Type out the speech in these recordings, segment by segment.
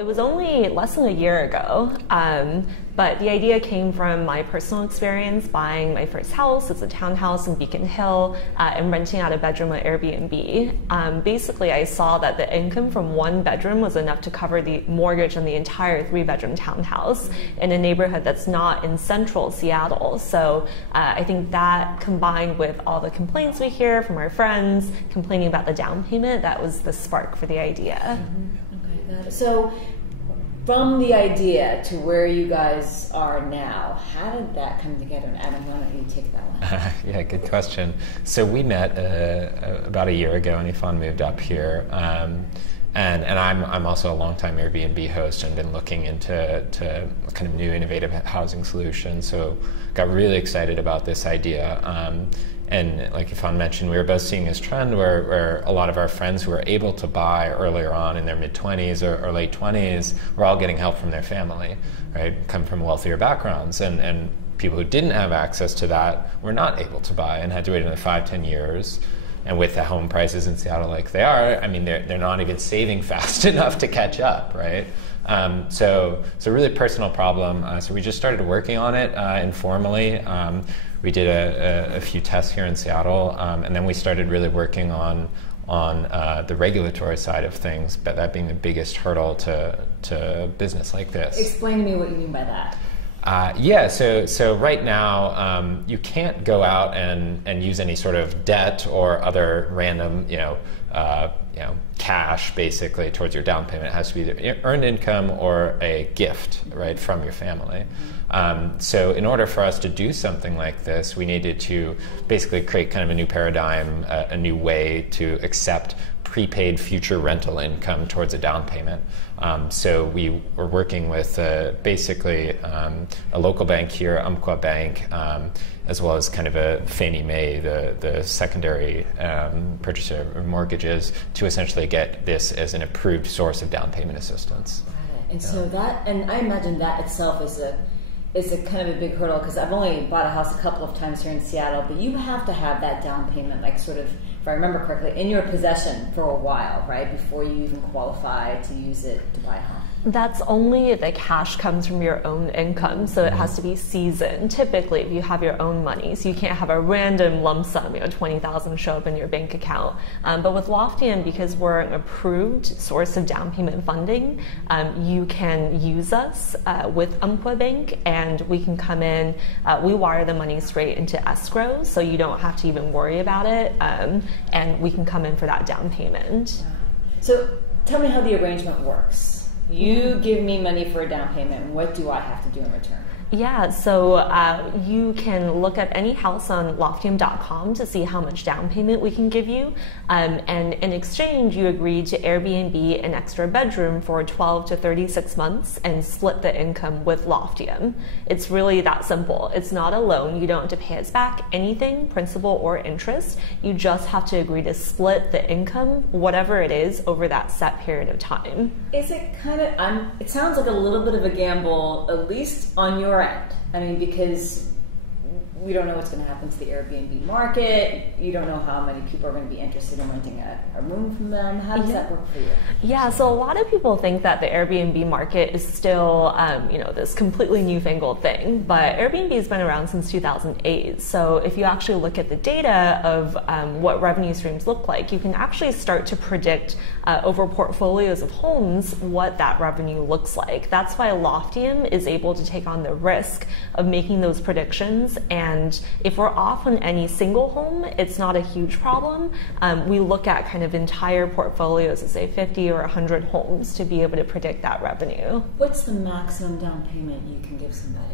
It was only less than a year ago, but the idea came from my personal experience buying my first house. It's a townhouse in Beacon Hill and renting out a bedroom on Airbnb. Basically, I saw that the income from one bedroom was enough to cover the mortgage on the entire 3-bedroom townhouse in a neighborhood that's not in central Seattle. So I think that combined with all the complaints we hear from our friends complaining about the down payment, that was the spark for the idea. Okay, got it. So from the idea to where you guys are now, how did that come together? And Adam, why don't you take that one? Yeah, good question. So we met about a year ago, and Ifan moved up here. And I'm also a longtime Airbnb host and been looking into kind of new innovative housing solutions. So got really excited about this idea. And like Ifan mentioned, we were both seeing this trend where a lot of our friends who were able to buy earlier on in their mid-20s or late 20s were all getting help from their family, right? Come from wealthier backgrounds. And people who didn't have access to that were not able to buy and had to wait another 5-10 years. And with the home prices in Seattle like they are, I mean, they're not even saving fast enough to catch up, right? So it's a really personal problem. So we just started working on it informally. We did a few tests here in Seattle, and then we started really working on the regulatory side of things, but that being the biggest hurdle to business like this. Explain to me what you mean by that. Yeah, so right now you can't go out and use any sort of debt or other random, cash basically towards your down payment. It has to be either earned income or a gift, right, from your family. So in order for us to do something like this, we needed to basically create kind of a new paradigm, a new way to accept prepaid future rental income towards a down payment. So we were working with basically a local bank here, Umpqua Bank, as well as kind of a Fannie Mae, the secondary purchaser of mortgages, to essentially get this as an approved source of down payment assistance. And so that, and I imagine that itself is a kind of a big hurdle, because I've only bought a house a couple of times here in Seattle, but you have to have that down payment, like sort of, if I remember correctly, in your possession for a while, right, before you even qualify to use it to buy a home. That's only if the cash comes from your own income, so it has to be seasoned. Typically, if you have your own money, so you can't have a random lump sum, $20,000 show up in your bank account. But with Loftium, because we're an approved source of down payment funding, you can use us with Umpqua Bank, and we can come in. We wire the money straight into escrow, so you don't have to even worry about it, and we can come in for that down payment. So tell me how the arrangement works. You give me money for a down payment, and what do I have to do in return? Yeah, so you can look at any house on Loftium.com to see how much down payment we can give you. And in exchange, you agree to Airbnb an extra bedroom for 12 to 36 months and split the income with Loftium. It's really that simple. It's not a loan. You don't have to pay us back anything, principal or interest. You just have to agree to split the income, whatever it is, over that set period of time. Is it kind of, it sounds like a little bit of a gamble, at least on your end. I mean, because we don't know what's going to happen to the Airbnb market. You don't know how many people are going to be interested in renting a room from them. How does that work for you? Yeah, so a lot of people think that the Airbnb market is still, this completely newfangled thing, but Airbnb has been around since 2008. So if you actually look at the data of what revenue streams look like, you can actually start to predict over portfolios of homes what that revenue looks like. That's why Loftium is able to take on the risk of making those predictions. And if we're off on any single home, it's not a huge problem. We look at kind of entire portfolios of say 50 or 100 homes to be able to predict that revenue. What's the maximum down payment you can give somebody?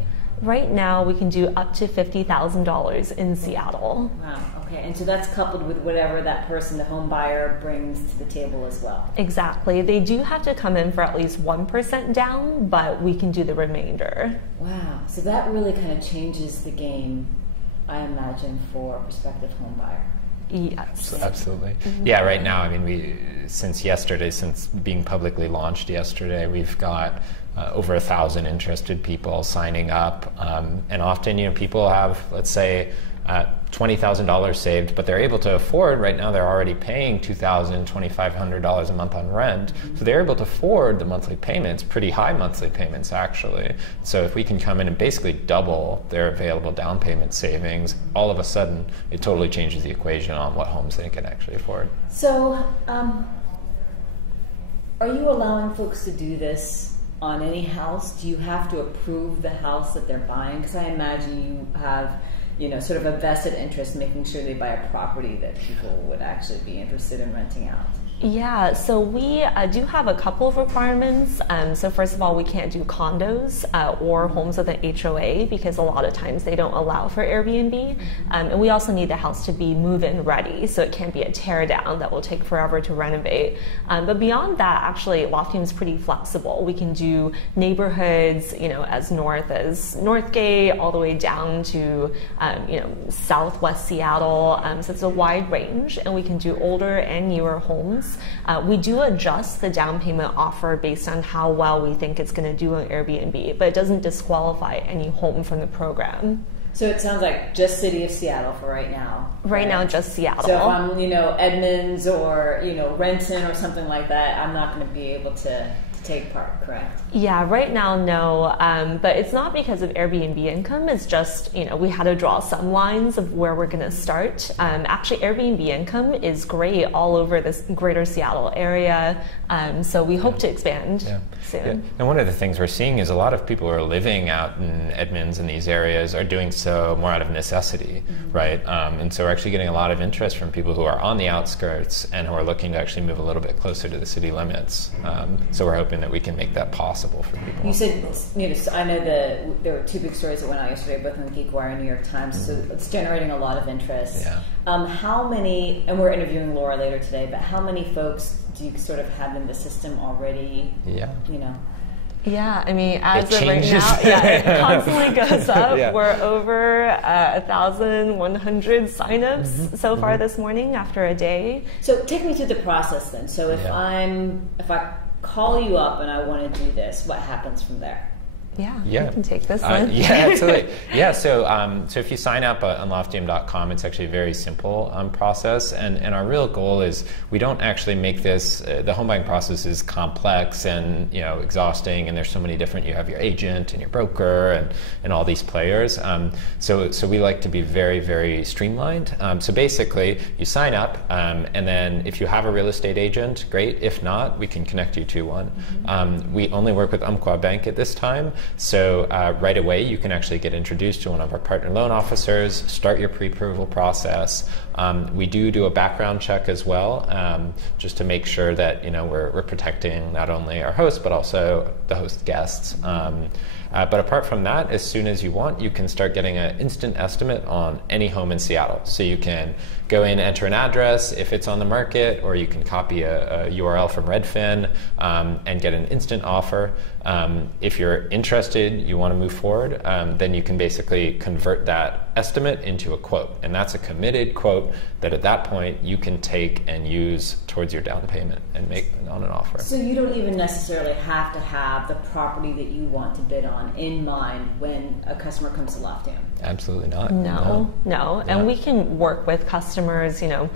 Right now, we can do up to $50,000 in Seattle. Wow, okay, and so that's coupled with whatever that person, the home buyer, brings to the table as well. Exactly. They do have to come in for at least 1% down, but we can do the remainder. Wow, so that really kind of changes the game, I imagine, for a prospective home buyer. Yes. Absolutely. Yeah, right now, I mean, since being publicly launched yesterday, we've got over 1,000 interested people signing up. And often, people have, let's say, $20,000 saved, but they're able to afford, right now they're already paying $2,000, $2,500 a month on rent. So they're able to afford the monthly payments, pretty high monthly payments actually. So if we can come in and basically double their available down payment savings, all of a sudden it totally changes the equation on what homes they can actually afford. So are you allowing folks to do this on any house? Do you have to approve the house that they're buying? Because I imagine you have, you know, sort of a vested interest in making sure they buy a property that people would actually be interested in renting out. Yeah, so we do have a couple of requirements. So first of all, we can't do condos or homes with an HOA because a lot of times they don't allow for Airbnb. And we also need the house to be move-in ready, so it can't be a tear down that will take forever to renovate. But beyond that, actually, Loftium is pretty flexible. We can do neighborhoods, you know, as north as Northgate, all the way down to, you know, southwest Seattle. So it's a wide range, and we can do older and newer homes. We do adjust the down payment offer based on how well we think it's going to do on Airbnb, but it doesn't disqualify any home from the program. So it sounds like just City of Seattle for right now. Right now, just Seattle. So if I'm, you know, Edmonds or, you know, Renton or something like that, I'm not going to be able to take part, correct? Yeah, right now, no. But it's not because of Airbnb income. It's just, you know, we had to draw some lines of where we're going to start. Actually, Airbnb income is great all over this greater Seattle area. So we hope to expand soon. Yeah. And one of the things we're seeing is a lot of people who are living out in Edmonds and these areas are doing so more out of necessity, right? And so we're actually getting a lot of interest from people who are on the outskirts and who are looking to actually move a little bit closer to the city limits. So we're hoping that we can make that possible for people. You said, you know, I know there were two big stories that went out yesterday, both in the GeekWire and New York Times, so it's generating a lot of interest. Yeah. How many, and we're interviewing Laura later today, but how many folks do you sort of have in the system already? Yeah. You know? Yeah, I mean, as of right now, it constantly goes up. We're over 1,100 signups so far this morning after a day. So take me through the process then. So if I call you up and I want to do this, what happens from there? Yeah, you can take this one. Yeah, absolutely. Yeah, so if you sign up on Loftium.com, it's actually a very simple process. And our real goal is we don't actually make this, the home buying process is complex and, you know, exhausting, and there's so many different, you have your agent and your broker and all these players. So we like to be very, very streamlined. So basically, you sign up, and then if you have a real estate agent, great. If not, we can connect you to one. We only work with Umpqua Bank at this time. So right away, you can actually get introduced to one of our partner loan officers, start your pre-approval process. We do a background check as well, just to make sure that, you know, we're protecting not only our host, but also the host guests. But apart from that, as soon as you want, you can start getting an instant estimate on any home in Seattle. So you can go in, enter an address if it's on the market, or you can copy a URL from Redfin and get an instant offer. If you're interested, you want to move forward, then you can basically convert that estimate into a quote. And that's a committed quote that at that point you can take and use towards your down payment and make on an offer. So you don't even necessarily have to have the property that you want to bid on in mind when a customer comes to Loftium? Absolutely not. No. And we can work with customers, you know,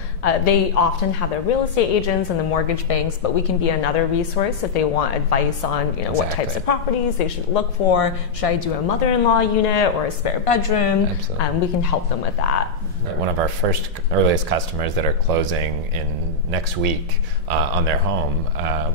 they often have their real estate agents and the mortgage banks, but we can be another resource if they want advice on, you know, what types of properties they should look for. Should I do a mother-in-law unit or a spare bedroom? Absolutely. We can help them with that. One of our earliest customers that are closing in next week on their home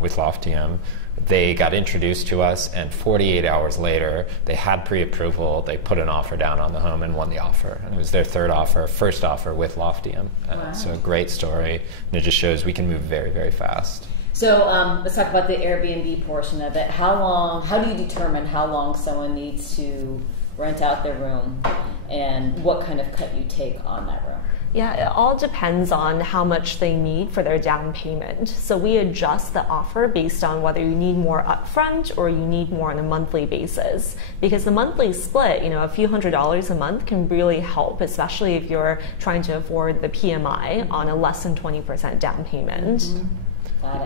with Loftium, they got introduced to us, and 48 hours later, they had pre-approval, they put an offer down on the home and won the offer. And it was their first offer with Loftium. Wow. So a great story, and it just shows we can move very, very fast. So let's talk about the Airbnb portion of it. How do you determine how long someone needs to rent out their room, and what kind of cut you take on that room? Yeah, it all depends on how much they need for their down payment. So we adjust the offer based on whether you need more upfront or you need more on a monthly basis. Because the monthly split, you know, a few $100s a month can really help, especially if you're trying to afford the PMI on a less than 20% down payment.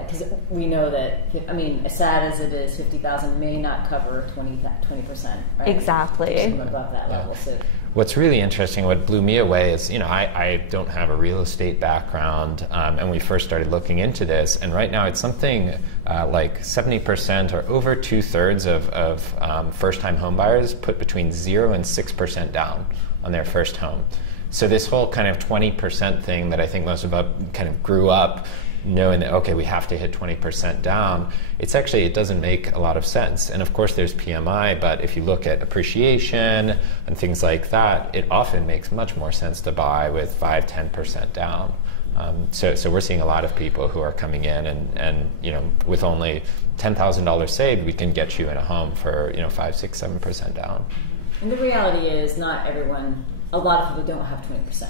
Because we know that, I mean, as sad as it is, 50,000 may not cover 20%, right? Exactly. Above that level. So. What's really interesting, what blew me away is, I don't have a real estate background, and we first started looking into this, and right now it's something like 70% or over 2/3 of first-time home buyers put between 0 and 6% down on their first home. So this whole kind of 20% thing that I think most of us kind of grew up knowing that, okay, we have to hit 20% down, it doesn't make a lot of sense. And of course there's PMI, but if you look at appreciation and things like that, it often makes much more sense to buy with 5-10% down. So we're seeing a lot of people who are coming in and with only $10,000 saved, we can get you in a home for 5, 6, 7% down. And the reality is not everyone, a lot of people don't have 20%.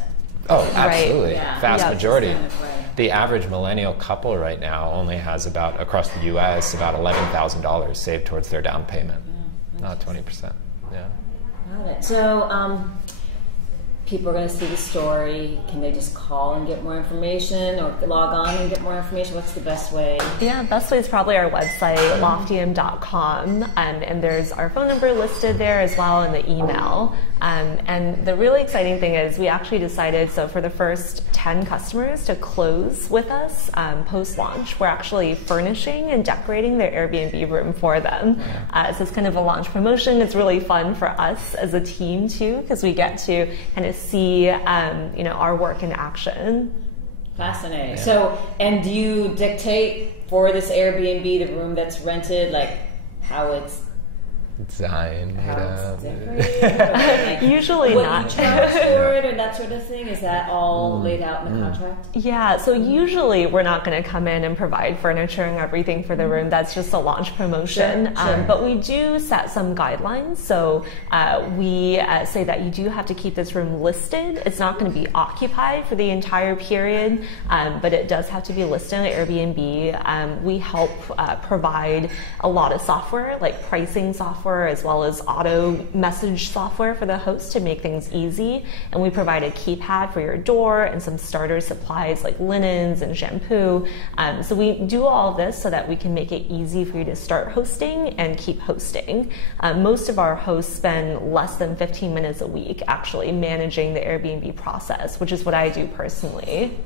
Oh, absolutely. Right. Yeah. Vast majority. Kind of right. The average millennial couple right now only has across the U.S., about $11,000 saved towards their down payment. Yeah, not 20%. Yeah. Got it. So people are going to see the story. Can they just call and get more information, or log on and get more information? What's the best way? Yeah, best way is probably our website, loftium.com, and there's our phone number listed there as well, and the email. And the really exciting thing is we actually decided, so for the first 10 customers to close with us post-launch, we're actually furnishing and decorating their Airbnb room for them. So it's kind of a launch promotion. It's really fun for us as a team too, because we get to kind of see our work in action. Fascinating. Yeah. So, and do you dictate for this Airbnb, the room that's rented, like how it's designed? Usually what not. You charge for it or that sort of thing? Is that all laid out in the contract? Yeah, so usually we're not going to come in and provide furniture and everything for the room. That's just a launch promotion. Sure. But we do set some guidelines. So we say that you do have to keep this room listed. It's not going to be occupied for the entire period, but it does have to be listed on Airbnb. We help provide a lot of software, like pricing software, as well as auto message software for the host to make things easy. And we provide a keypad for your door and some starter supplies like linens and shampoo. So we do all of this so that we can make it easy for you to start hosting and keep hosting. Most of our hosts spend less than 15 minutes a week actually managing the Airbnb process, which is what I do personally.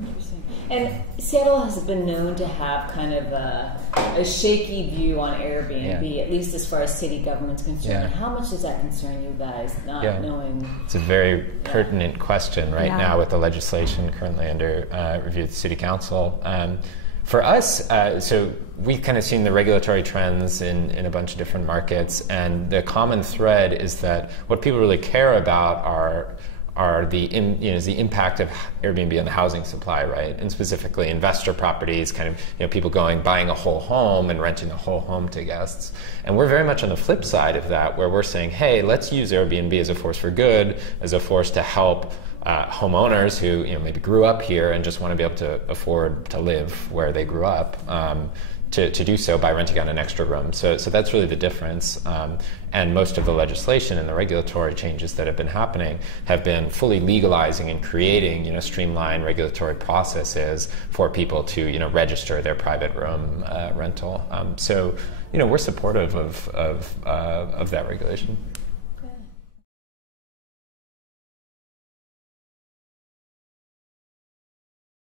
Interesting. And Seattle has been known to have kind of a shaky view on Airbnb, at least as far as city government's concerned. How much does that concern you guys, not knowing? It's a very pertinent question right now with the legislation currently under review at the City Council. For us, so we've kind of seen the regulatory trends in a bunch of different markets, and the common thread is that what people really care about are the impact of Airbnb on the housing supply, right? And specifically investor properties, kind of people buying a whole home and renting a whole home to guests. And we're very much on the flip side of that, where we're saying, hey, let's use Airbnb as a force for good, as a force to help homeowners who maybe grew up here and just want to be able to afford to live where they grew up. To do so by renting out an extra room. So that's really the difference. And most of the legislation and the regulatory changes that have been happening have been fully legalizing and creating streamlined regulatory processes for people to register their private room rental. So we're supportive of that regulation.